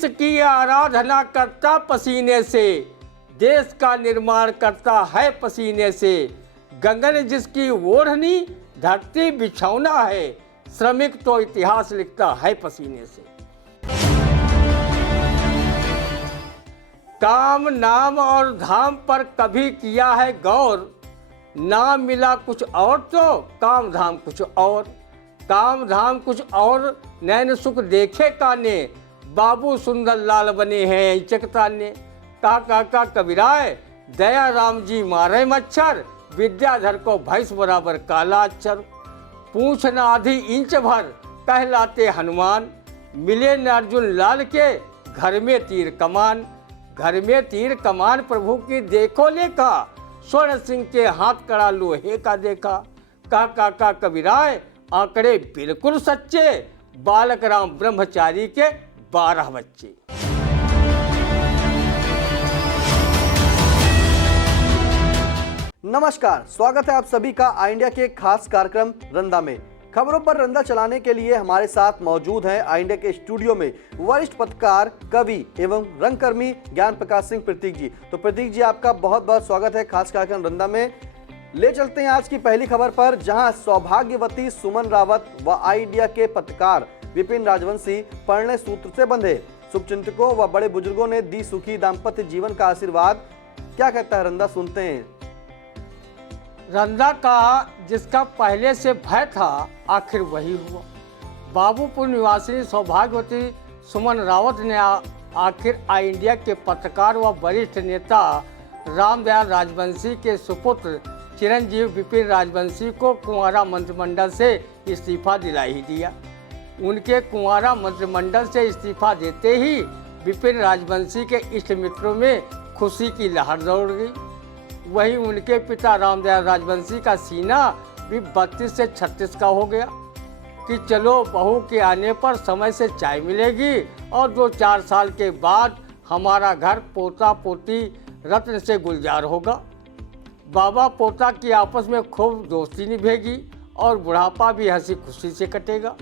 जिसकी आराधना करता पसीने से, देश का निर्माण करता है पसीने से। गगन जिसकी ओढ़नी, धरती बिछौना है, श्रमिक तो इतिहास लिखता है पसीने से। काम नाम और धाम पर कभी किया है गौर, नाम मिला कुछ और तो काम धाम कुछ और। काम धाम कुछ और नैन सुख देखे काने, बाबू सुंदर लाल बने हैं चकताने। का कबीराय दया राम जी मारे मच्छर, विद्याधर को भैंस बराबर काला अक्षर। पूछ न आधी इंच भर कहलाते हनुमान, मिले न अर्जुन लाल के घर में तीर कमान। घर में तीर कमान प्रभु की देखो लेखा, स्वर्ण सिंह के हाथ कड़ा लोहे का देखा। का कबीराय आंकड़े बिल्कुल सच्चे, बालक राम ब्रह्मचारी के 12 बच्चे। नमस्कार, स्वागत है आप सभी का आई इंडिया के खास कार्यक्रम रंदा में। खबरों पर रंदा चलाने के लिए हमारे साथ मौजूद हैं आई इंडिया के स्टूडियो में वरिष्ठ पत्रकार, कवि एवं रंगकर्मी ज्ञान प्रकाश सिंह प्रतीक जी। तो प्रतीक जी, आपका बहुत बहुत स्वागत है खास कार्यक्रम रंदा में। ले चलते हैं आज की पहली खबर पर, जहां सौभाग्यवती सुमन रावत व आई इंडिया के पत्रकार विपिन राजवंशी परिणय सूत्र से बंधे। शुभचिंतकों व बड़े बुजुर्गों ने दी सुखी दाम्पत्य जीवन का आशीर्वाद। क्या कहता है रंदा, सुनते हैं। रंदा का जिसका पहले से भय था, आखिर वही हुआ। बाबूपुर निवासी सौभाग्यवती सुमन रावत ने आखिर आई इंडिया के पत्रकार व वरिष्ठ नेता रामदयाल राजवंशी के सुपुत्र चिरंजीव विपिन राजवंशी को कुंवारा मंत्रिमंडल से इस्तीफा दिला ही दिया। उनके कुंवारा मंत्रिमंडल से इस्तीफा देते ही विपिन राजवंशी के इष्ट मित्रों में खुशी की लहर दौड़ गई। वहीं उनके पिता रामदयाल राजवंशी का सीना भी 32 से 36 का हो गया कि चलो बहू के आने पर समय से चाय मिलेगी और 2-4 साल के बाद हमारा घर पोता पोती रत्न से गुलजार होगा। बाबा पोता की आपस में खूब दोस्ती निभेगी और बुढ़ापा भी हंसी खुशी से कटेगा।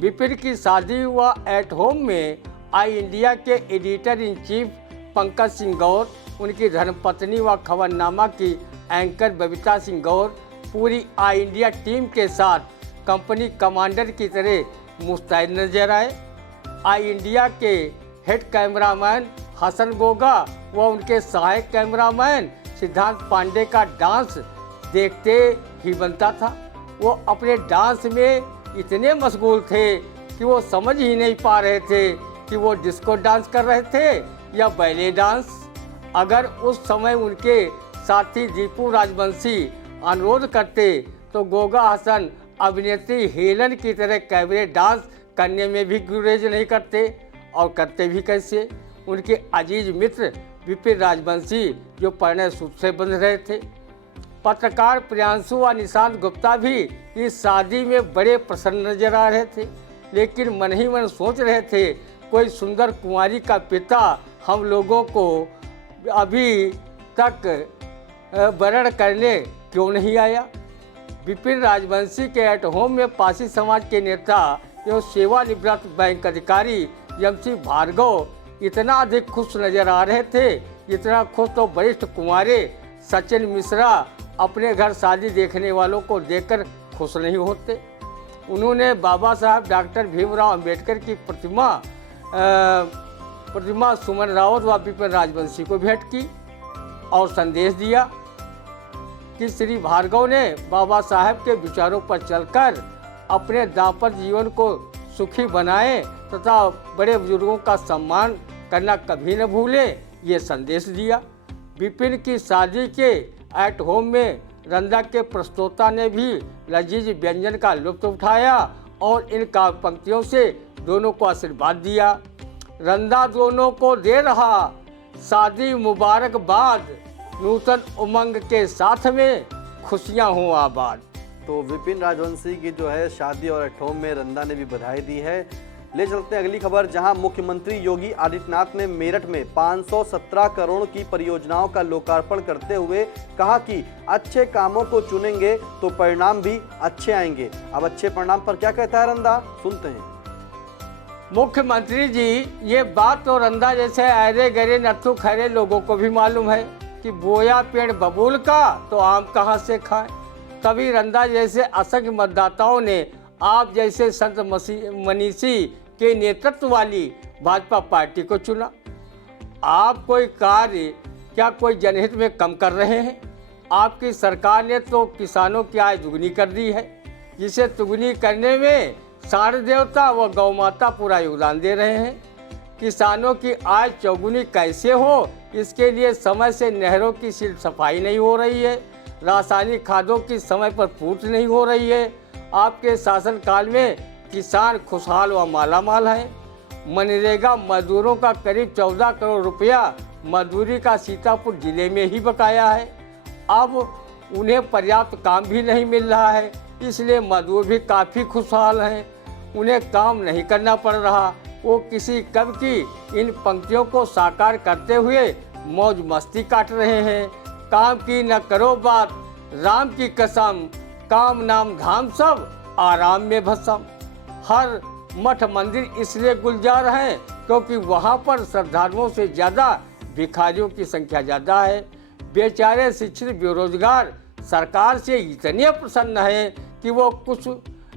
विपिन की शादी हुआ एट होम में आई इंडिया के editor in chief Pankaj Singh Gaur, उनकी धर्मपत्नी व खबरनामा की एंकर बबीता सिंह गौर पूरी आई इंडिया टीम के साथ कंपनी कमांडर की तरह मुस्तैद नजर आए। आई इंडिया के हेड कैमरामैन हसन गोगा व उनके सहायक कैमरामैन सिद्धांत पांडे का डांस देखते ही बनता था। वो अपने डांस में इतने मशगूल थे कि वो समझ ही नहीं पा रहे थे कि वो डिस्को डांस कर रहे थे या बैले डांस। अगर उस समय उनके साथी दीपू राजवंशी अनुरोध करते तो गोगा हसन अभिनेत्री हेलन की तरह कैबरे डांस करने में भी गुरेज नहीं करते, और करते भी कैसे। उनके अजीज मित्र विपिन राजवंशी जो परिणय सूत्र से बंध रहे थे। पत्रकार प्रियांशु व निशांत गुप्ता भी इस शादी में बड़े प्रसन्न नजर आ रहे थे, लेकिन मन ही मन सोच रहे थे कोई सुंदर कुंवारी का पिता हम लोगों को अभी तक वरण करने क्यों नहीं आया। विपिन राजवंशी के एट होम में पासी समाज के नेता एवं सेवानिवृत्त बैंक अधिकारी यमसी भार्गव इतना अधिक खुश नजर आ रहे थे, इतना खुश तो वरिष्ठ कुंवारे सचिन मिश्रा अपने घर शादी देखने वालों को देखकर खुश नहीं होते। उन्होंने बाबा साहब डॉक्टर भीमराव अंबेडकर की प्रतिमा सुमन रावत व विपिन राजवंशी को भेंट की और संदेश दिया कि श्री भार्गव ने बाबा साहब के विचारों पर चलकर अपने दाम्पत्य जीवन को सुखी बनाएं तथा बड़े बुजुर्गों का सम्मान करना कभी न भूले, ये संदेश दिया। विपिन की शादी के एट होम में रंदा के प्रस्तोता ने भी लजीज व्यंजन का लुत्फ उठाया और इन काव्य पंक्तियों से दोनों को आशीर्वाद दिया। रंदा दोनों को दे रहा शादी मुबारकबाद, नूतन उमंग के साथ में खुशियां हों आबाद। तो विपिन राजवंशी की जो है शादी और एट होम में रंदा ने भी बधाई दी है। ले चलते हैं अगली खबर, जहां मुख्यमंत्री योगी आदित्यनाथ ने मेरठ में 517 करोड़ की परियोजनाओं का लोकार्पण करते हुए कहा कि अच्छे कामों को चुनेंगे तो परिणाम भी अच्छे आएंगे। अब अच्छे परिणाम पर क्या कहता है रंदा, सुनते हैं। मुख्यमंत्री जी, ये बात तो रंदा जैसे अरे गरे नत्थु खैरे लोगों को भी मालूम है कि बोया पेड़ बबूल का तो आम कहाँ से खाएं। तभी रंदा जैसे असंख्य मतदाताओं ने आप जैसे संत मनीषी के नेतृत्व वाली भाजपा पार्टी को चुना। आप कोई कार्य क्या कोई जनहित में कम कर रहे हैं? आपकी सरकार ने तो किसानों की आय दुगनी कर दी है, जिसे दुगनी करने में सारे देवता व गौ माता पूरा योगदान दे रहे हैं। किसानों की आय चौगुनी कैसे हो, इसके लिए समय से नहरों की सिर्फ सफाई नहीं हो रही है, रासायनिक खादों की समय पर पूर्ति नहीं हो रही है। आपके शासनकाल में किसान खुशहाल व मालामाल हैं। मनरेगा मजदूरों का करीब 14 करोड़ रुपया मजदूरी का सीतापुर जिले में ही बकाया है। अब उन्हें पर्याप्त काम भी नहीं मिल रहा है, इसलिए मजदूर भी काफ़ी खुशहाल हैं। उन्हें काम नहीं करना पड़ रहा, वो किसी कवि की इन पंक्तियों को साकार करते हुए मौज मस्ती काट रहे हैं। काम की न करो बात, राम की कसम, काम नाम धाम सब आराम में भस्म। हर मठ मंदिर इसलिए गुलजार हैं क्योंकि वहाँ पर श्रद्धालुओं से ज़्यादा भिखारियों की संख्या ज़्यादा है। बेचारे शिक्षित बेरोजगार सरकार से इतने प्रसन्न हैं कि वो कुछ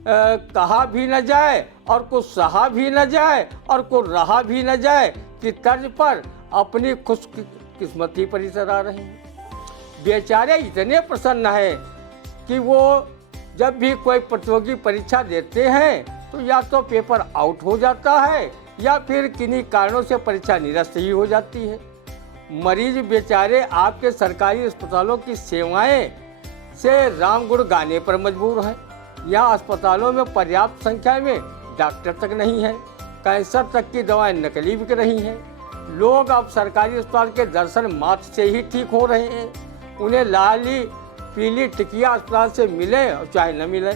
कहा भी न जाए और कुछ सहा भी न जाए और कुछ रहा भी न जाए कि तर्ज पर अपनी खुशकिस्मती पर इतरा रहे हैं। बेचारे इतने प्रसन्न हैं कि वो जब भी कोई प्रतियोगी परीक्षा देते हैं तो या तो पेपर आउट हो जाता है या फिर किन्हीं कारणों से परीक्षा निरस्त ही हो जाती है। मरीज बेचारे आपके सरकारी अस्पतालों की सेवाएं से राम गुण गाने पर मजबूर हैं। यहाँ अस्पतालों में पर्याप्त संख्या में डॉक्टर तक नहीं है, कैंसर तक की दवाएं नकली बिक रही हैं। लोग अब सरकारी अस्पताल के दर्शन मात्र से ही ठीक हो रहे हैं। उन्हें लाली पीली टिकिया अस्पताल से मिले और चाहे न मिले।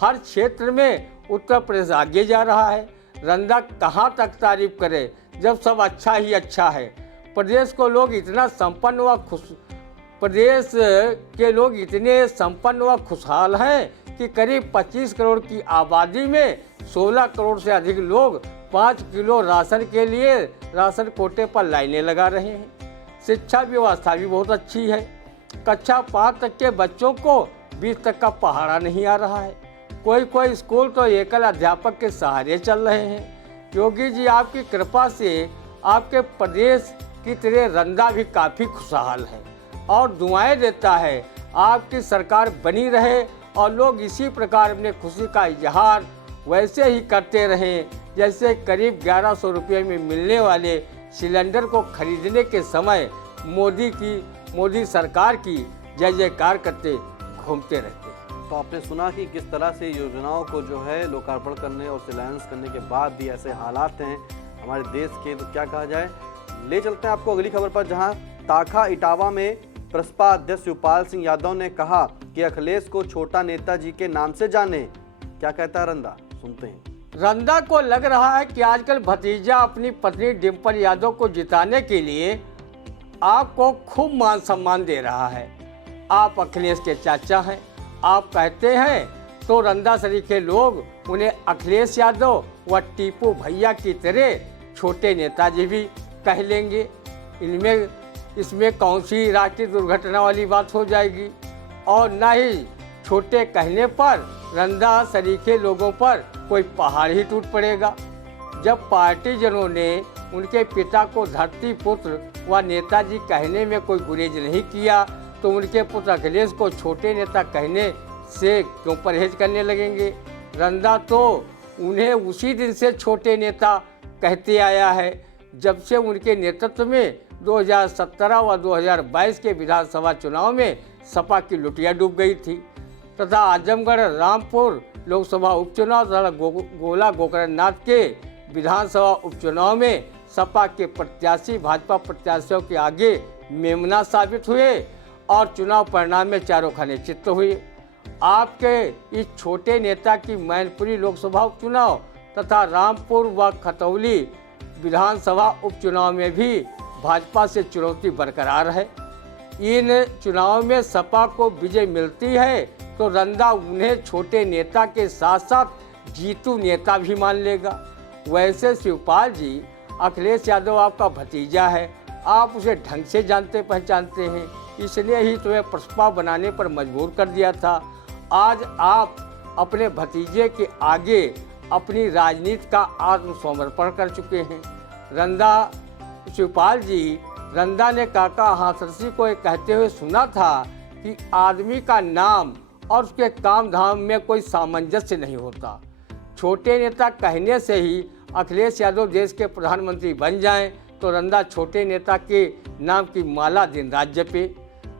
हर क्षेत्र में उत्तर प्रदेश आगे जा रहा है। रंदा कहाँ तक तारीफ करे जब सब अच्छा ही अच्छा है। प्रदेश के लोग इतने संपन्न व खुशहाल हैं कि करीब 25 करोड़ की आबादी में 16 करोड़ से अधिक लोग 5 किलो राशन के लिए राशन कोटे पर लाइनें लगा रहे हैं। शिक्षा व्यवस्था भी बहुत अच्छी है। कक्षा 5 तक के बच्चों को 20 तक का पहाड़ा नहीं आ रहा है। कोई स्कूल तो एकल अध्यापक के सहारे चल रहे हैं। योगी जी, आपकी कृपा से आपके प्रदेश की तरह रंदा भी काफ़ी खुशहाल है और दुआएं देता है आपकी सरकार बनी रहे और लोग इसी प्रकार अपने खुशी का इजहार वैसे ही करते रहें जैसे करीब 1100 रुपये में मिलने वाले सिलेंडर को खरीदने के समय मोदी सरकार की जय जयकार करते घूमते रहते। तो आपने सुना कि किस तरह से योजनाओं को जो है लोकार्पण करने और शिलान्यास करने के बाद भी ऐसे हालात हैं हमारे देश के, तो क्या कहा जाए। ले चलते हैं आपको अगली खबर पर, जहां ताखा इटावा में प्रसपा अध्यक्ष शिवपाल सिंह यादव ने कहा कि अखिलेश को छोटा नेताजी के नाम से जाने। क्या कहता है रंदा, सुनते हैं। रंदा को लग रहा है कि आजकल भतीजा अपनी पत्नी डिम्पल यादव को जिताने के लिए आपको खूब मान सम्मान दे रहा है। आप अखिलेश के चाचा हैं, आप कहते हैं तो रंदा सरीखे लोग उन्हें अखिलेश यादव व टीपू भैया की तरह छोटे नेताजी भी कह लेंगे। इसमें कौन सी राष्ट्रीय दुर्घटना वाली बात हो जाएगी। और न ही छोटे कहने पर रंदा सरीखे लोगों पर कोई पहाड़ ही टूट पड़ेगा। जब पार्टीजनों ने उनके पिता को धरती पुत्र व नेताजी कहने में कोई गुरेज नहीं किया तो उनके पुत्र अखिलेश को छोटे नेता कहने से क्यों परहेज करने लगेंगे। रंदा तो उन्हें उसी दिन से छोटे नेता कहते आया है जब से उनके नेतृत्व में 2017 व 2022 के विधानसभा चुनाव में सपा की लुटिया डूब गई थी तथा आजमगढ़ रामपुर लोकसभा उपचुनाव तथा गोला गोकरणनाथ के विधानसभा उपचुनाव में सपा के प्रत्याशी भाजपा प्रत्याशियों के आगे मेमना साबित हुए और चुनाव परिणाम में चारों खाने चित्त हुए। आपके इस छोटे नेता की मैनपुरी लोकसभा उपचुनाव तथा रामपुर व खतौली विधानसभा उपचुनाव में भी भाजपा से चुनौती बरकरार है। इन चुनाव में सपा को विजय मिलती है तो रंदा उन्हें छोटे नेता के साथ साथ जीतू नेता भी मान लेगा। वैसे शिवपाल जी, अखिलेश यादव आपका भतीजा है, आप उसे ढंग से जानते पहचानते हैं, इसलिए ही तुम्हें प्रस्ताव बनाने पर मजबूर कर दिया था। आज आप अपने भतीजे के आगे अपनी राजनीति का आत्मसमर्पण कर चुके हैं। शिवपाल जी, रंदा ने काका हाथरसी को एक कहते हुए सुना था कि आदमी का नाम और उसके काम धाम में कोई सामंजस्य नहीं होता। छोटे नेता कहने से ही अखिलेश यादव देश के प्रधानमंत्री बन जाएं, तो रंदा छोटे नेता के नाम की माला दिन रात जपे।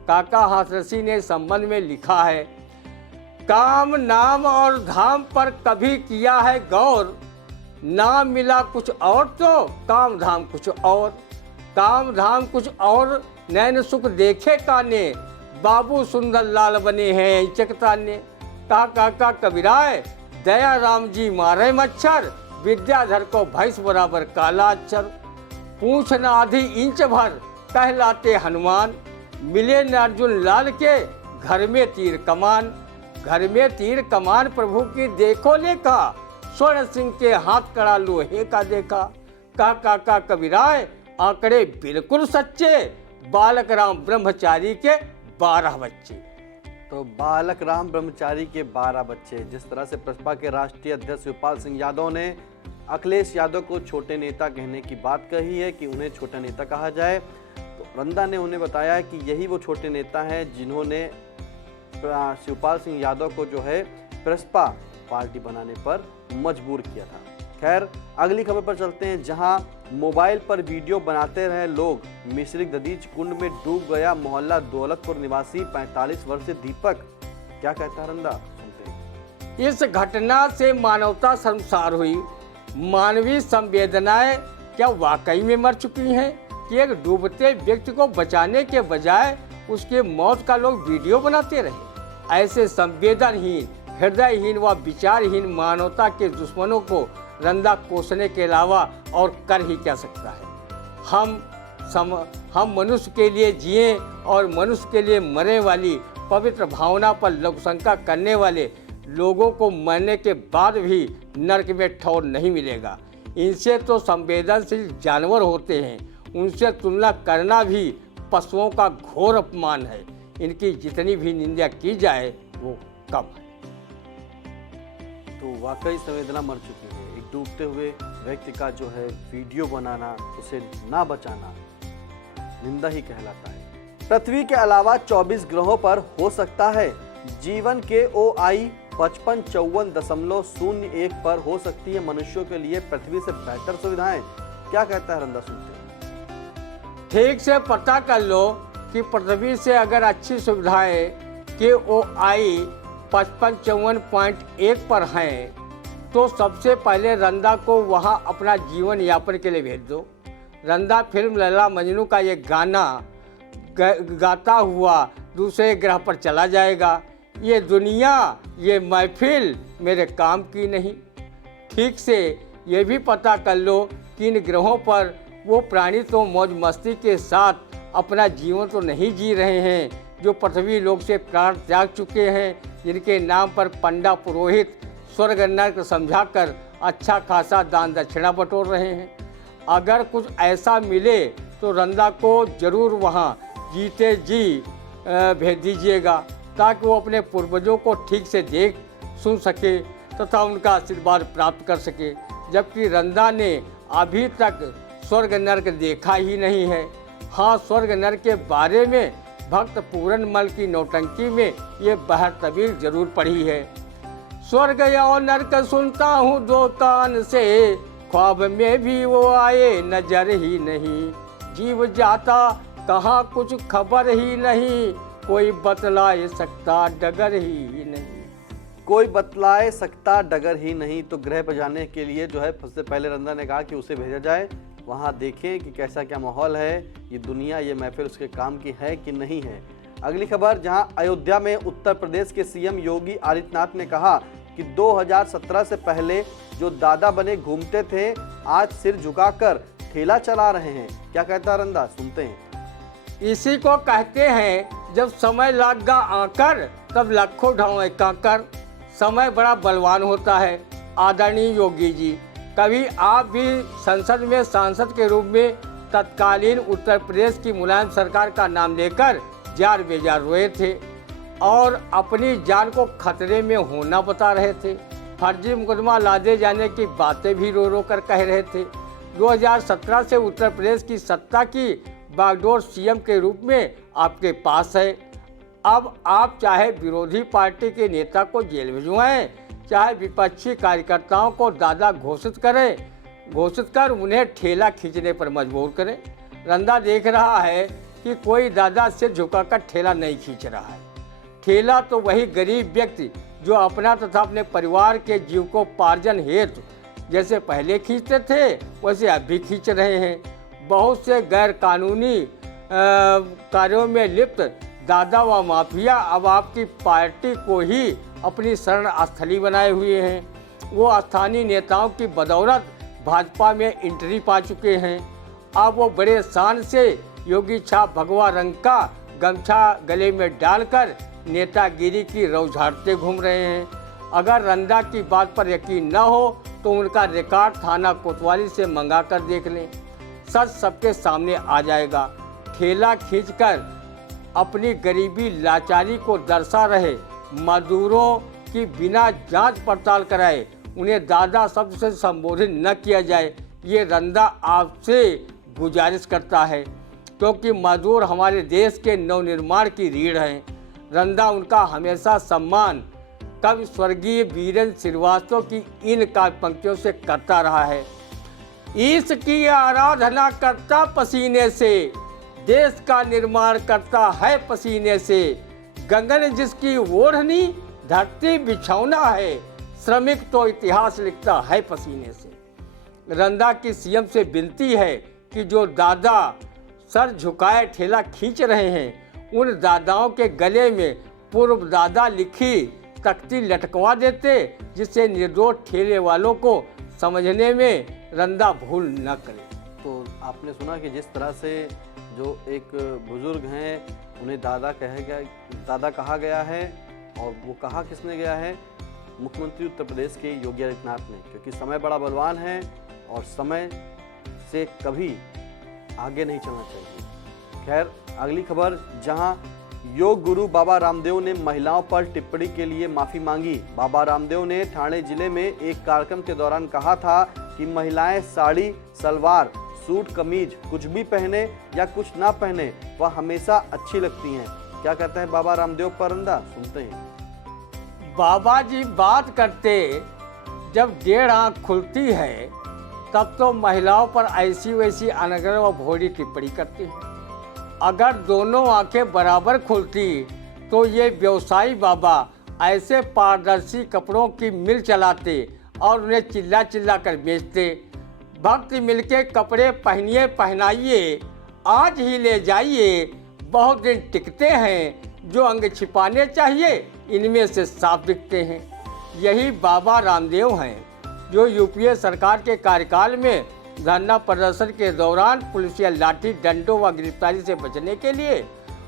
काका हाथरसी ने इस संबंध में लिखा है, काम नाम और धाम पर कभी किया है गौर, नाम मिला कुछ और तो काम धाम कुछ और, काम धाम कुछ और नैन सुख देखे काने, बाबू सुंदर लाल बने हैं चकताने। काका कबीराय, दया राम जी मारे मच्छर, विद्याधर को भैंस बराबर काला अक्षर, पूछ न आधी इंच भर कहलाते हनुमान, मिले न अर्जुन लाल के घर में तीर कमान, घर में तीर कमान प्रभु की देखो लेखा, स्वर्ण सिंह के हाथ कड़ा लोहे का देखा। काका कबीराय, आंकड़े बिल्कुल सच्चे, बालक राम ब्रह्मचारी के 12 बच्चे। तो बालक राम ब्रह्मचारी के 12 बच्चे। जिस तरह से प्रसपा के राष्ट्रीय अध्यक्ष शिवपाल सिंह यादव ने अखिलेश यादव को छोटे नेता कहने की बात कही है कि उन्हें छोटा नेता कहा जाए, तो रंदा ने उन्हें बताया कि यही वो छोटे नेता हैं जिन्होंने शिवपाल सिंह यादव को जो है प्रसपा पार्टी बनाने पर मजबूर किया था। खैर, अगली खबर पर चलते हैं, जहां मोबाइल पर वीडियो बनाते रहे लोग, मिश्रिक ददीच कुंड में डूब गया मोहल्ला दौलतपुर निवासी 45 वर्षीय दीपक। क्या कहता है रंदा, सुनते हैं। इस घटना से मानवता शर्मसार हुई। मानवीय संवेदनाएं क्या वाकई में मर चुकी हैं कि एक डूबते व्यक्ति को बचाने के बजाय उसके मौत का लोग वीडियो बनाते रहे। ऐसे संवेदनहीन, हृदयहीन व विचारहीन मानवता के दुश्मनों को रंदा कोसने के अलावा और कर ही क्या सकता है। हम मनुष्य के लिए जिए और मनुष्य के लिए मरने वाली पवित्र भावना पर लघुशंका करने वाले लोगों को मरने के बाद भी नरक में ठौर नहीं मिलेगा। इनसे तो संवेदनशील जानवर होते हैं, उनसे तुलना करना भी पशुओं का घोर अपमान है। इनकी जितनी भी निंदा की जाए वो कम है। तो वाकई संवेदना मर चुकी है। एक डूबते हुए व्यक्ति का जो है वीडियो बनाना, उसे ना बचाना निंदा ही कहलाता है। पृथ्वी के अलावा 24 ग्रहों पर हो सकता है जीवन के OI 5554.01 पर हो सकती है मनुष्यों के लिए पृथ्वी से बेहतर सुविधाएं। क्या कहता है रंदा, सुनते हैं। ठीक से पता कर लो कि पृथ्वी से अगर अच्छी सुविधाएं के OI 5554.1 पर हैं, तो सबसे पहले रंदा को वहां अपना जीवन यापन के लिए भेज दो। रंदा फिल्म लैला मजनू का ये गाना गाता हुआ दूसरे ग्रह पर चला जाएगा। ये दुनिया, ये महफिल मेरे काम की नहीं। ठीक से ये भी पता कर लो कि इन ग्रहों पर वो प्राणी तो मौज मस्ती के साथ अपना जीवन तो नहीं जी रहे हैं, जो पृथ्वी लोक से प्राण त्याग चुके हैं, जिनके नाम पर पंडा पुरोहित स्वर्ग नरक समझाकर अच्छा खासा दान दक्षिणा बटोर रहे हैं। अगर कुछ ऐसा मिले तो रंदा को जरूर वहाँ जीते जी भेज दीजिएगा, ताकि वो अपने पूर्वजों को ठीक से देख सुन सके तथा उनका आशीर्वाद प्राप्त कर सके। जबकि रंदा ने अभी तक स्वर्ग नरक देखा ही नहीं है। हाँ, स्वर्ग नरक के बारे में भक्त पूरनमल की नौटंकी में ये बहर तबीर जरूर पढ़ी है। स्वर्ग या नरक सुनता हूँ दो कान से, ख्वाब में भी वो आए नजर ही नहीं, जीव जाता कहाँ कुछ खबर ही नहीं, कोई बतलाए सकता डगर ही नहीं। कोई बतलाए सकता डगर ही नहीं। तो ग्रह पर जाने के लिए जो है सबसे पहले रंदा ने कहा कि उसे भेजा जाए, वहाँ देखें कि कैसा क्या माहौल है, ये दुनिया, ये महफिल उसके काम की है कि नहीं है। अगली खबर, जहां अयोध्या में उत्तर प्रदेश के सीएम योगी आदित्यनाथ ने कहा कि 2017 से पहले जो दादा बने घूमते थे, आज सिर झुकाकर ठेला चला रहे हैं। क्या कहता रंदा, सुनते हैं। इसी को कहते हैं जब समय लागा आकर तब लाखों ढाओ काकर। समय बड़ा बलवान होता है। आदरणीय योगी जी, कभी आप भी संसद में सांसद के रूप में तत्कालीन उत्तर प्रदेश की मुलायम सरकार का नाम लेकर जार बेजार रोए थे और अपनी जान को खतरे में होना बता रहे थे। फर्जी मुकदमा लादे जाने की बातें भी रो रो कर कह रहे थे। 2017 से उत्तर प्रदेश की सत्ता की बागडोर सीएम के रूप में आपके पास है। अब आप चाहे विरोधी पार्टी के नेता को जेल भिजवाएं, चाहे विपक्षी कार्यकर्ताओं को दादा घोषित कर उन्हें ठेला खींचने पर मजबूर करें। रंदा देख रहा है कि कोई दादा सिर झुकाकर ठेला नहीं खींच रहा है। ठेला तो वही गरीब व्यक्ति जो अपना तथा अपने परिवार के जीविकोपार्जन हेतु जैसे पहले खींचते थे वैसे अब भी खींच रहे हैं। बहुत से गैर कानूनी कार्यों में लिप्त दादा व माफिया अब आपकी पार्टी को ही अपनी शरण स्थली बनाए हुए हैं। वो स्थानीय नेताओं की बदौलत भाजपा में एंट्री पा चुके हैं। अब वो बड़े शान से योगी छाप भगवा रंग का गमछा गले में डालकर नेतागिरी की रौ झाड़ते घूम रहे हैं। अगर रंदा की बात पर यकीन न हो तो उनका रिकॉर्ड थाना कोतवाली से मंगा कर देख लें, सच सबके सामने आ जाएगा। ठेला खींचकर अपनी गरीबी लाचारी को दर्शा रहे मजदूरों की बिना जांच पड़ताल कराए उन्हें दादा शब्द से संबोधित न किया जाए, ये रंदा आपसे गुजारिश करता है, क्योंकि मजदूर हमारे देश के नवनिर्माण की रीढ़ हैं। रंदा उनका हमेशा सम्मान कवि स्वर्गीय वीरेंद्र श्रीवास्तव की इन काव्य पंक्तियों से करता रहा है। ईश की आराधना करता पसीने से, देश का निर्माण करता है पसीने से, गगन जिसकी ओढ़नी धरती बिछौना है, श्रमिक तो इतिहास लिखता है पसीने से। रंदा की सीएम से विनती है कि जो दादा सर झुकाए ठेला खींच रहे हैं उन दादाओं के गले में पूर्व दादा लिखी तख्ती लटकवा देते, जिससे निर्दोष ठेले वालों को समझने में रंदा भूल न करे। तो आपने सुना कि जिस तरह से जो एक बुजुर्ग हैं उन्हें दादा कहा गया है, और वो कहा किसने गया है? मुख्यमंत्री उत्तर प्रदेश के योगी आदित्यनाथ ने, क्योंकि समय बड़ा बलवान है और समय से कभी आगे नहीं चलना चाहिए। खैर, अगली खबर, जहां योग गुरु बाबा रामदेव ने महिलाओं पर टिप्पणी के लिए माफी मांगी। बाबा रामदेव ने ठाणे जिले में एक कार्यक्रम के दौरान कहा था कि महिलाएं साड़ी, सलवार, सूट, कमीज कुछ भी पहने या कुछ ना पहने वह हमेशा अच्छी लगती हैं। क्या कहते हैं बाबा रामदेव पर रंदा? सुनते हैं। बाबा जी बात करते जब 1.5 आँख खुलती है तब तो महिलाओं पर ऐसी वैसी अनगर व भोड़ी टिप्पणी करती हैं। अगर दोनों आंखें बराबर खुलती तो ये व्यवसायी बाबा ऐसे पारदर्शी कपड़ों की मिल चलाते और उन्हें चिल्ला चिल्ला कर बेचते। भक्त मिलके कपड़े पहनिए पहनाइए, आज ही ले जाइए, बहुत दिन टिकते हैं, जो अंग छिपाने चाहिए इनमें से साफ दिखते हैं। यही बाबा रामदेव हैं जो यूपीए सरकार के कार्यकाल में धरना प्रदर्शन के दौरान पुलिस या लाठी डंडों व गिरफ्तारी से बचने के लिए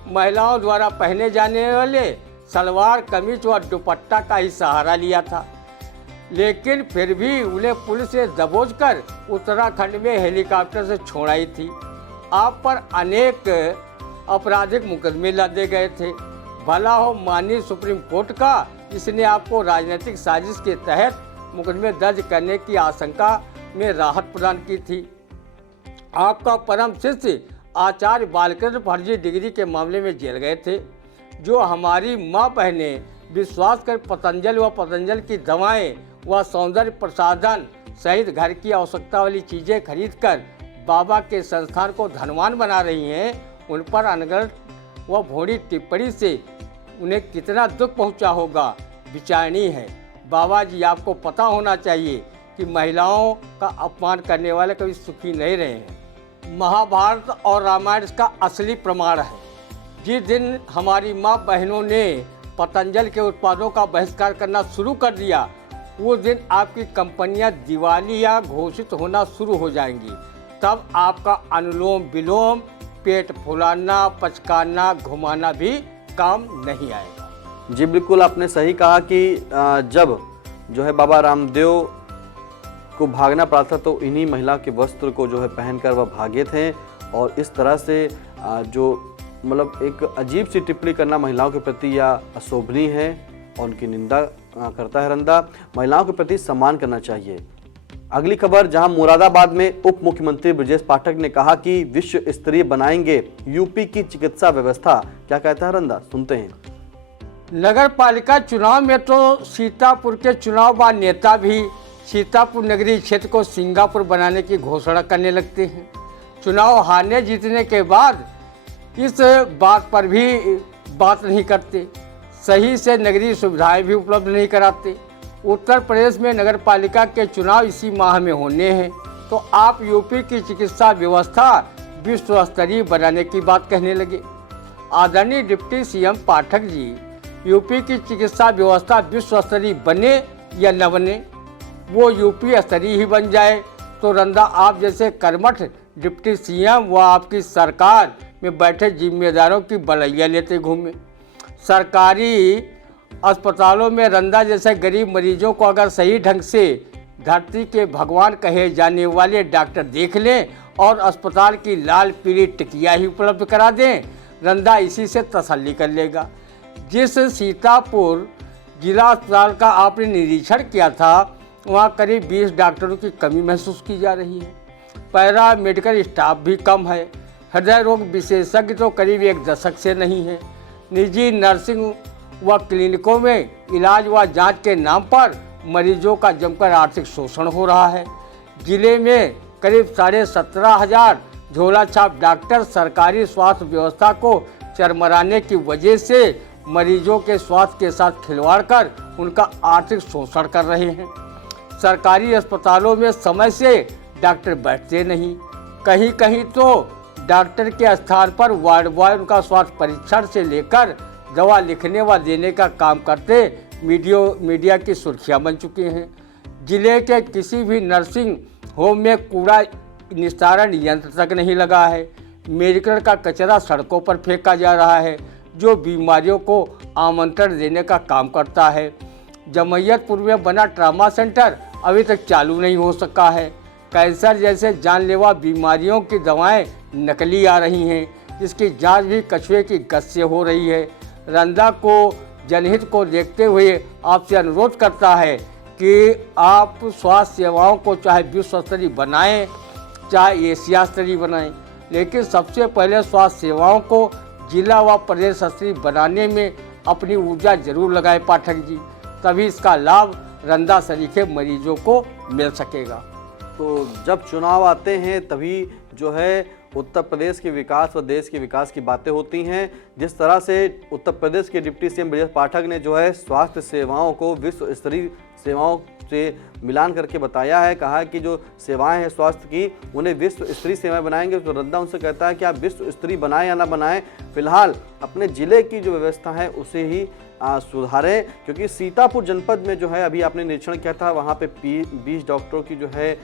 महिलाओं द्वारा पहने जाने वाले सलवार, कमीज व दुपट्टा का ही सहारा लिया था। लेकिन फिर भी उन्हें पुलिस ने दबोच कर उत्तराखंड में हेलीकॉप्टर से छोड़ाई थी। आप पर अनेक आपराधिक मुकदमे लादे गए थे। भला हो माननीय सुप्रीम कोर्ट का, जिसने आपको राजनीतिक साजिश के तहत मुकदमे दर्ज करने की आशंका में राहत प्रदान की थी। आपका परम शिष्य आचार्य बालकृष्ण फर्जी डिग्री के मामले में जेल गए थे। जो हमारी माँ बहनें विश्वास कर पतंजलि व पतंजलि की दवाएं व सौंदर्य प्रसाधन सहित घर की आवश्यकता वाली चीज़ें खरीदकर बाबा के संस्थान को धनवान बना रही हैं, उन पर अनगढ़ व भोड़ी टिप्पणी से उन्हें कितना दुख पहुंचा होगा, विचारणीय है। बाबा जी, आपको पता होना चाहिए कि महिलाओं का अपमान करने वाले कभी सुखी नहीं रहे हैं। महाभारत और रामायण का असली प्रमाण है। जिस दिन हमारी माँ बहनों ने पतंजलि के उत्पादों का बहिष्कार करना शुरू कर दिया, उस दिन आपकी कंपनियां दिवालिया घोषित होना शुरू हो जाएंगी। तब आपका अनुलोम विलोम, पेट फुलाना, पचकाना, घुमाना भी काम नहीं आएगा। जी बिल्कुल, आपने सही कहा कि जब जो है बाबा रामदेव को भागना पड़ा था तो इन्हीं महिला के वस्त्र को जो है पहनकर वह भागे थे। और इस तरह से जो मतलब एक अजीब सी टिप्पणी करना महिलाओं के प्रति या अशोभनीय है और उनकी निंदा करता है रंदा। महिलाओं के प्रति सम्मान करना चाहिए। अगली खबर, जहां मुरादाबाद में उप मुख्यमंत्री ब्रजेश पाठक ने कहा कि विश्व स्तरीय बनाएंगे यूपी की चिकित्सा व्यवस्था। क्या कहता है रंदा, सुनते हैं। नगर पालिका चुनाव में तो सीतापुर के चुनाव बाद नेता भी सीतापुर नगरीय क्षेत्र को सिंगापुर बनाने की घोषणा करने लगते हैं। चुनाव हारने जीतने के बाद इस बात पर भी बात नहीं करते, सही से नगरीय सुविधाएं भी उपलब्ध नहीं कराते। उत्तर प्रदेश में नगर पालिका के चुनाव इसी माह में होने हैं, तो आप यूपी की चिकित्सा व्यवस्था विश्व स्तरीय बनाने की बात कहने लगे। आदरणीय deputy CM Pathak ji, UP की चिकित्सा व्यवस्था विश्व स्तरीय बने या न बने, वो यूपी स्तरीय ही बन जाए तो रंदा आप जैसे कर्मठ डिप्टी सीएम व आपकी सरकार में बैठे जिम्मेदारों की बलैया लेते घूमे। सरकारी अस्पतालों में रंदा जैसे गरीब मरीजों को अगर सही ढंग से धरती के भगवान कहे जाने वाले डॉक्टर देख लें और अस्पताल की लाल पीली टिकिया ही उपलब्ध करा दें, रंदा इसी से तसल्ली कर लेगा। जिस सीतापुर जिला अस्पताल का आपने निरीक्षण किया था, वहाँ करीब 20 डॉक्टरों की कमी महसूस की जा रही है। पैरा मेडिकल स्टाफ भी कम है। हृदय रोग विशेषज्ञ तो करीब 1 दशक से नहीं है। निजी नर्सिंग व क्लिनिकों में इलाज व जांच के नाम पर मरीजों का जमकर आर्थिक शोषण हो रहा है। जिले में करीब 17,500 झोला छाप डॉक्टर सरकारी स्वास्थ्य व्यवस्था को चरमराने की वजह से मरीजों के स्वास्थ्य के साथ खिलवाड़ कर उनका आर्थिक शोषण कर रहे हैं। सरकारी अस्पतालों में समय से डॉक्टर बैठते नहीं, कहीं कहीं तो डॉक्टर के स्थान पर वार्ड बॉय उनका स्वास्थ्य परीक्षण से लेकर दवा लिखने व देने का काम करते मीडिया की सुर्खियां बन चुकी हैं। जिले के किसी भी नर्सिंग होम में कूड़ा निस्तारण यंत्र तक नहीं लगा है। मेडिकल का कचरा सड़कों पर फेंका जा रहा है, जो बीमारियों को आमंत्रण देने का काम करता है। जमैयतपुर में बना ट्रामा सेंटर अभी तक चालू नहीं हो सका है। कैंसर जैसे जानलेवा बीमारियों की दवाएं नकली आ रही हैं, जिसकी जांच भी कछुए की गश्त से हो रही है। रंदा को जनहित को देखते हुए आपसे अनुरोध करता है कि आप स्वास्थ्य सेवाओं को चाहे विश्व स्तरीय बनाएं, चाहे एशिया स्तरीय बनाएं, लेकिन सबसे पहले स्वास्थ्य सेवाओं को जिला व प्रदेश स्तरीय बनाने में अपनी ऊर्जा जरूर लगाएं पाठक जी, तभी इसका लाभ रंदा सरीखे मरीजों को मिल सकेगा। तो जब चुनाव आते हैं तभी जो है उत्तर प्रदेश के विकास व देश के विकास की बातें होती हैं। जिस तरह से उत्तर प्रदेश के डिप्टी सीएम ब्रजेश पाठक ने जो है स्वास्थ्य सेवाओं को विश्व स्तरीय सेवाओं से मिलान करके बताया है, कहा कि जो सेवाएं हैं स्वास्थ्य की उन्हें विश्व स्तरीय सेवाएं बनाएंगे। तो रंदा उनसे कहता है कि आप विश्व स्तरीय बनाएं या ना बनाएं, फिलहाल अपने ज़िले की जो व्यवस्था है उसे ही सुधारें। क्योंकि सीतापुर जनपद में जो है अभी आपने निरीक्षण किया था, वहाँ पे 20 डॉक्टरों की जो है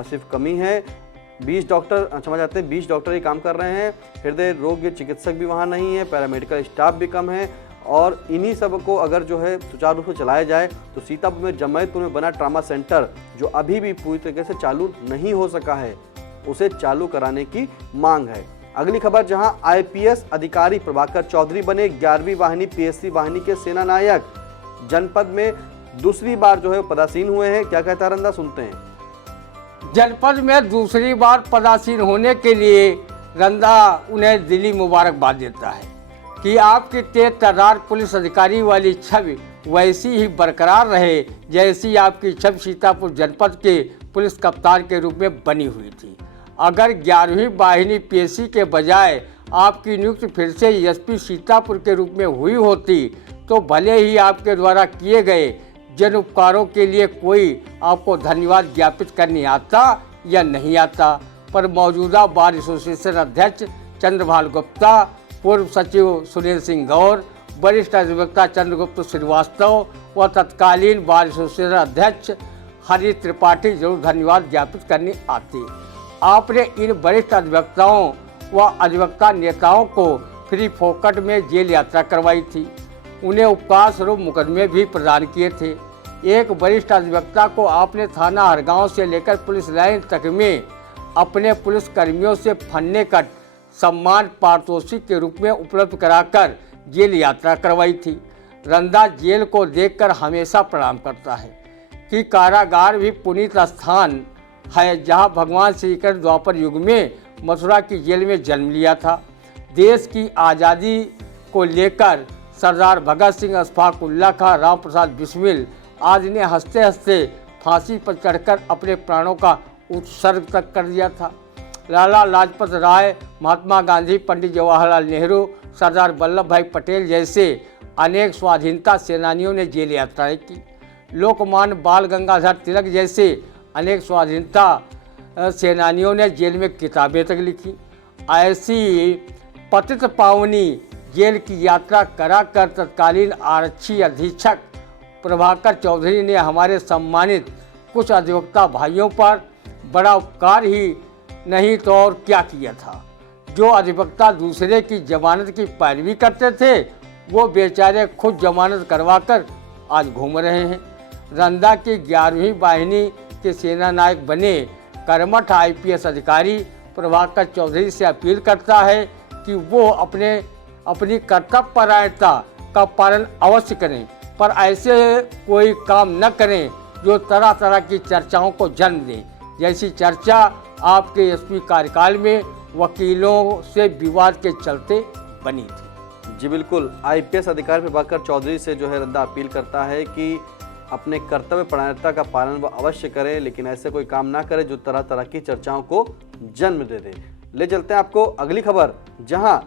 सिर्फ कमी है। 20 डॉक्टर समझ आते हैं, 20 डॉक्टर ही काम कर रहे हैं। हृदय रोग चिकित्सक भी वहाँ नहीं है, पैरामेडिकल स्टाफ भी कम है। और इन्हीं सब को अगर जो है सुचारू रूप से चलाया जाए तो सीतापुर में जमैतपुर में बना ट्रामा सेंटर जो अभी भी पूरी तरीके से चालू नहीं हो सका है, उसे चालू कराने की मांग है। अगली खबर, जहां आईपीएस अधिकारी प्रभाकर चौधरी बने 11वीं वाहिनी पीएससी वाहिनी के सेना नायक। जनपद में दूसरी बार जो है पदासीन हुए हैं। क्या कहता है रंदा, सुनते हैं। जनपद में दूसरी बार पदासीन होने के लिए रंदा उन्हें दिली मुबारकबाद देता है कि आपकी तेज तर्रार पुलिस अधिकारी वाली छवि वैसी ही बरकरार रहे जैसी आपकी छवि सीतापुर जनपद के पुलिस कप्तान के रूप में बनी हुई थी। अगर 11वीं वाहिनी पीएससी के बजाय आपकी नियुक्ति फिर से एसपी सीतापुर के रूप में हुई होती तो भले ही आपके द्वारा किए गए जन उपकारों के लिए कोई आपको धन्यवाद ज्ञापित करने आता या नहीं आता, पर मौजूदा बार एसोसिएशन अध्यक्ष चंद्रभाल गुप्ता, पूर्व सचिव सुनील सिंह गौर, वरिष्ठ अधिवक्ता चंद्रगुप्त श्रीवास्तव व तत्कालीन बार एसोसिएशन अध्यक्ष हरि त्रिपाठी जरूर धन्यवाद ज्ञापित करने आते। आपने इन वरिष्ठ अधिवक्ताओं व अधिवक्ता नेताओं को फ्री फोकट में जेल यात्रा करवाई थी, उन्हें उपकार स्वरूप मुकदमे भी प्रदान किए थे। एक वरिष्ठ अधिवक्ता को आपने थाना हरगांव से लेकर पुलिस लाइन तक में अपने पुलिस कर्मियों से फन्ने कट सम्मान पारितोषिक के रूप में उपलब्ध कराकर जेल यात्रा करवाई थी। रंदा जेल को देखकर हमेशा प्रणाम करता है कि कारागार भी पुनीत स्थान है, जहां भगवान श्री कृष्ण द्वापर युग में मथुरा की जेल में जन्म लिया था। देश की आज़ादी को लेकर सरदार भगत सिंह, अशफाक उल्लाह खां, राम प्रसाद बिस्मिल आदि ने हंसते हंसते फांसी पर चढ़कर अपने प्राणों का उत्सर्ग तक कर दिया था। लाला लाजपत राय, महात्मा गांधी, पंडित जवाहरलाल नेहरू, सरदार वल्लभ भाई पटेल जैसे अनेक स्वाधीनता सेनानियों ने जेल यात्राएं की। लोकमान्य बाल गंगाधर तिलक जैसे अनेक स्वाधीनता सेनानियों ने जेल में किताबें तक लिखी। ऐसी पतित पावनी जेल की यात्रा कराकर तत्कालीन आरक्षी अधीक्षक प्रभाकर चौधरी ने हमारे सम्मानित कुछ अधिवक्ता भाइयों पर बड़ा उपकार ही नहीं तो और क्या किया था। जो अधिवक्ता दूसरे की जमानत की पैरवी करते थे, वो बेचारे खुद जमानत करवाकर आज घूम रहे हैं। रंदा की 11वीं वाहिनी के सेना नायक बने कर्मठ IPS अधिकारी प्रभाकर चौधरी से अपील करता है कि वो अपनी कर्तव्यपरायणता का पालन अवश्य करें, पर ऐसे कोई काम न करें जो तरह तरह की चर्चाओं को जन्म दें, जैसी चर्चा आपके SP कार्यकाल में वकीलों से विवाद के चलते बनी थी। जी बिल्कुल, IPS अधिकारी प्रभाकर चौधरी से जो है रंदा अपील करता है कि अपने कर्तव्य परायणता का पालन वह अवश्य करें, लेकिन ऐसे कोई काम ना करे जो तरह तरह की चर्चाओं को जन्म दे दे। ले चलते हैं आपको अगली खबर, जहां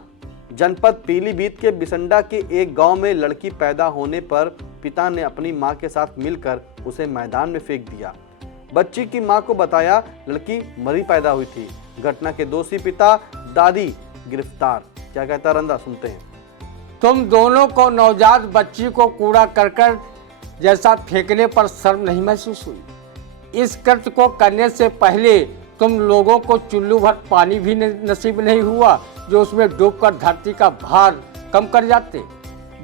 जनपद पीलीभीत के बिसंडा के एक गांव में लड़की पैदा होने पर पिता ने अपनी मां के साथ मिलकर उसे मैदान में फेंक दिया। बच्ची की मां को बताया लड़की मरी पैदा हुई थी। घटना के दोषी पिता दादी गिरफ्तार। क्या कहता रंदा, सुनते हैं। तुम दोनों को नवजात बच्ची को कूड़ा करकट जैसा फेंकने पर शर्म नहीं महसूस हुई? इस कृत्य को करने से पहले तुम लोगों को चुल्लू भर पानी भी नसीब नहीं हुआ जो उसमें डूबकर धरती का भार कम कर जाते?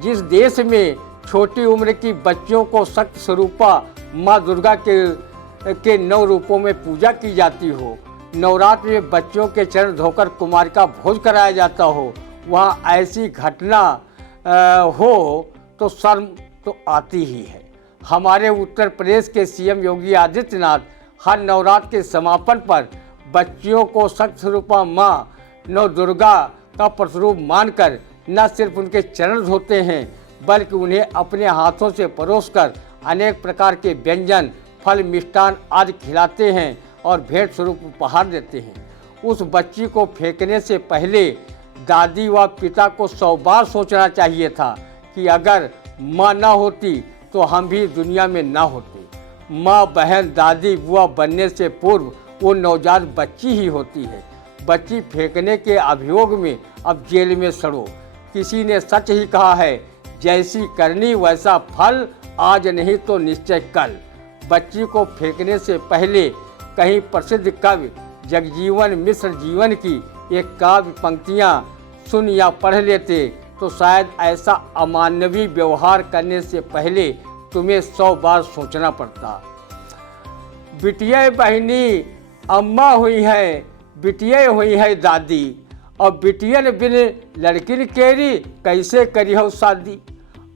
जिस देश में छोटी उम्र की बच्चियों को शक्ति स्वरूपा माँ दुर्गा के 9 रूपों में पूजा की जाती हो, नवरात्र में बच्चों के चरण धोकर कुमार का भोज कराया जाता हो, वहाँ ऐसी घटना हो तो शर्म तो आती ही है। हमारे उत्तर प्रदेश के CM योगी आदित्यनाथ हर नवरात्र के समापन पर बच्चियों को शक्ति स्वरूपा माँ नव दुर्गा का प्रतिरूप मानकर न सिर्फ उनके चरण धोते हैं, बल्कि उन्हें अपने हाथों से परोसकर अनेक प्रकार के व्यंजन, फल, मिष्टान आदि खिलाते हैं और भेंट स्वरूप उपहार देते हैं। उस बच्ची को फेंकने से पहले दादी व पिता को 100 बार सोचना चाहिए था कि अगर माँ न होती तो हम भी दुनिया में न होते। माँ, बहन, दादी, बुआ बनने से पूर्व वो नवजात बच्ची ही होती है। बच्ची फेंकने के अभियोग में अब जेल में सड़ो। किसी ने सच ही कहा है, जैसी करनी वैसा फल, आज नहीं तो निश्चय कल। बच्ची को फेंकने से पहले कहीं प्रसिद्ध कवि जगजीवन मिश्र जीवन की एक काव्य पंक्तियाँ सुन या पढ़ लेते तो शायद ऐसा अमानवीय व्यवहार करने से पहले तुम्हें 100 बार सोचना पड़ता। बिटिया बहनी अम्मा हुई है, बिटिया हुई है दादी, और बिटियन बिन लड़किन केरी कैसे करी हो शादी।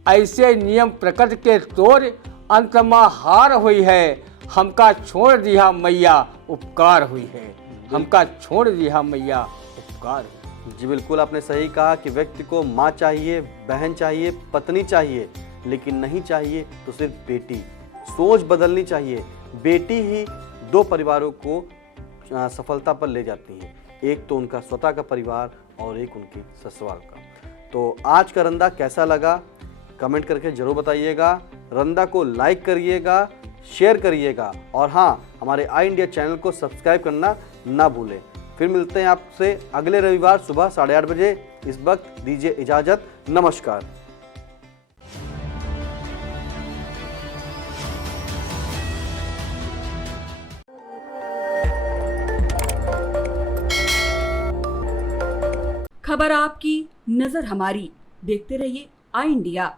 ऐसे नियम प्रकृति के तोर अंतमा हार हुई है, हमका छोड़ दिया मैया उपकार हुई है, हमका छोड़ दिया मैया उपकार हुई। जी बिल्कुल, आपने सही कहा कि व्यक्ति को माँ चाहिए, बहन चाहिए, पत्नी चाहिए, लेकिन नहीं चाहिए तो सिर्फ बेटी। सोच बदलनी चाहिए। बेटी ही 2 परिवारों को सफलता पर ले जाती है, एक तो उनका स्वतः का परिवार और एक उनके ससुराल का। तो आज का रंदा कैसा लगा कमेंट करके जरूर बताइएगा। रंदा को लाइक करिएगा, शेयर करिएगा, और हाँ, हमारे आई इंडिया चैनल को सब्सक्राइब करना ना भूलें। फिर मिलते हैं आपसे अगले रविवार सुबह 8:30 बजे। इस वक्त दीजिए इजाजत। नमस्कार। खबर आपकी, नजर हमारी। देखते रहिए आई इंडिया।